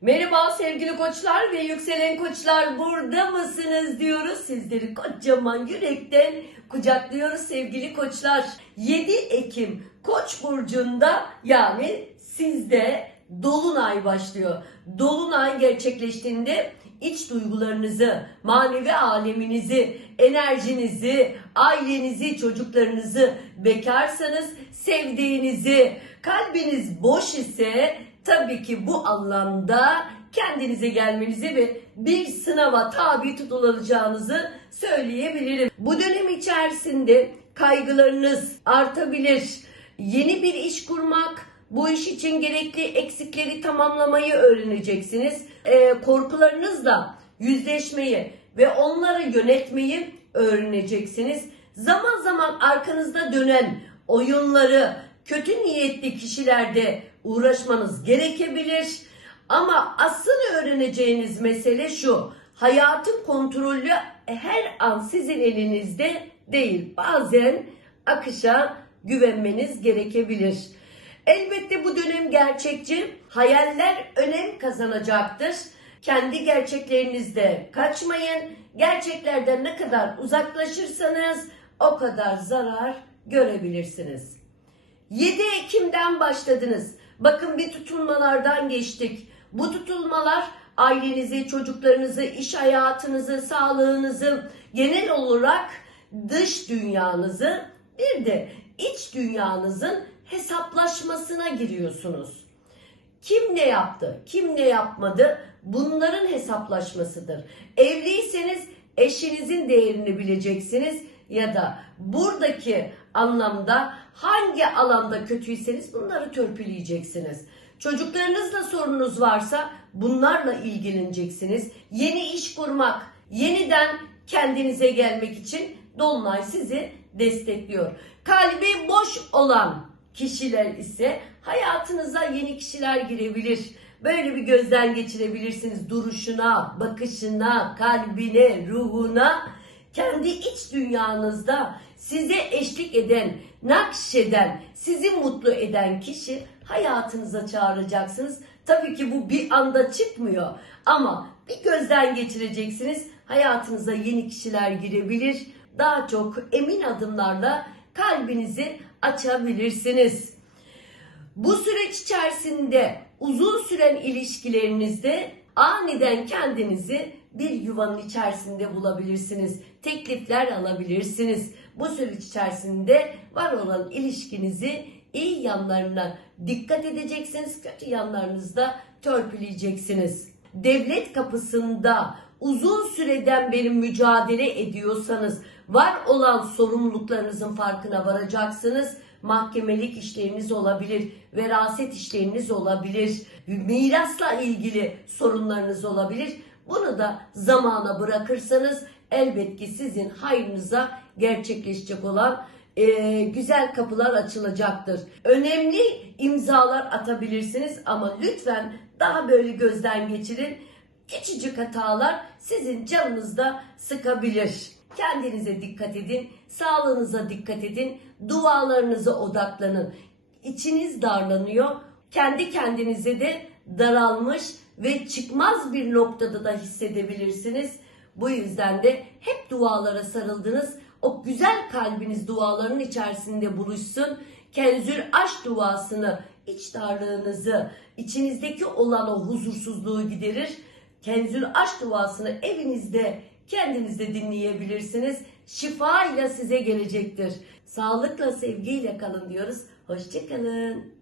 Merhaba sevgili koçlar ve yükselen koçlar burada mısınız diyoruz. Sizleri kocaman yürekten kucaklıyoruz sevgili koçlar. 7 Ekim Koç burcunda yani sizde Dolunay başlıyor. Dolunay gerçekleştiğinde iç duygularınızı, manevi aleminizi, enerjinizi, ailenizi, çocuklarınızı bekarsanız sevdiğinizi, kalbiniz boş ise tabii ki bu anlamda kendinize gelmenizi ve bir sınava tabi tutulacağınızı söyleyebilirim. Bu dönem içerisinde kaygılarınız artabilir. Yeni bir iş kurmak, bu iş için gerekli eksikleri tamamlamayı öğreneceksiniz. Ee, korkularınızla yüzleşmeyi ve onları yönetmeyi öğreneceksiniz. Zaman zaman arkanızda dönen oyunları kötü niyetli kişilerde uğraşmanız gerekebilir. Ama asıl öğreneceğiniz mesele şu. Hayatın kontrolü her an sizin elinizde değil. Bazen akışa güvenmeniz gerekebilir. Elbette bu dönem gerçekçi. Hayaller önem kazanacaktır. Kendi gerçeklerinizde kaçmayın. Gerçeklerden ne kadar uzaklaşırsanız o kadar zarar görebilirsiniz. 7 Ekim'den başladınız. Bakın bir tutulmalardan geçtik. Bu tutulmalar ailenizi, çocuklarınızı, iş hayatınızı, sağlığınızı, genel olarak dış dünyanızı bir de iç dünyanızın hesaplaşmasına giriyorsunuz. Kim ne yaptı, kim ne yapmadı bunların hesaplaşmasıdır. Evliyseniz eşinizin değerini bileceksiniz ya da buradaki anlamda hangi alanda kötüyseniz bunları törpüleyeceksiniz. Çocuklarınızla sorunuz varsa bunlarla ilgileneceksiniz. Yeni iş kurmak, yeniden kendinize gelmek için Dolunay sizi destekliyor. Kalbi boş olan kişiler ise hayatınıza yeni kişiler girebilir. Böyle bir gözden geçirebilirsiniz duruşuna, bakışına, kalbine, ruhuna, kendi iç dünyanızda size eşlik eden, nakşeden, sizi mutlu eden kişi hayatınıza çağıracaksınız. Tabii ki bu bir anda çıkmıyor ama bir gözden geçireceksiniz. Hayatınıza yeni kişiler girebilir. Daha çok emin adımlarla kalbinizi açabilirsiniz. Bu süreç içerisinde uzun süren ilişkilerinizde aniden kendinizi bir yuvanın içerisinde bulabilirsiniz. Teklifler alabilirsiniz. Bu süreç içerisinde var olan ilişkinizi iyi yanlarına dikkat edeceksiniz. Kötü yanlarınızı da törpüleyeceksiniz. Devlet kapısında uzun süreden beri mücadele ediyorsanız var olan sorumluluklarınızın farkına varacaksınız mahkemelik işleriniz olabilir, veraset işleriniz olabilir, mirasla ilgili sorunlarınız olabilir. Bunu da zamana bırakırsanız elbet ki sizin hayrınıza gerçekleşecek olan e, güzel kapılar açılacaktır. Önemli imzalar atabilirsiniz ama lütfen daha böyle gözden geçirin. Küçücük hatalar sizin canınızda sıkabilir. Kendinize dikkat edin, sağlığınıza dikkat edin, dualarınıza odaklanın. İçiniz darlanıyor, kendi kendinize de daralmış ve çıkmaz bir noktada da hissedebilirsiniz. Bu yüzden de hep dualara sarıldınız. O güzel kalbiniz duaların içerisinde buluşsun. Kenzül aşk duasını, iç darlığınızı, içinizdeki olan o huzursuzluğu giderir. Kenzül aşk duasını evinizde kendinizde dinleyebilirsiniz. Şifa ile size gelecektir. Sağlıkla, sevgiyle kalın diyoruz. Hoşçakalın.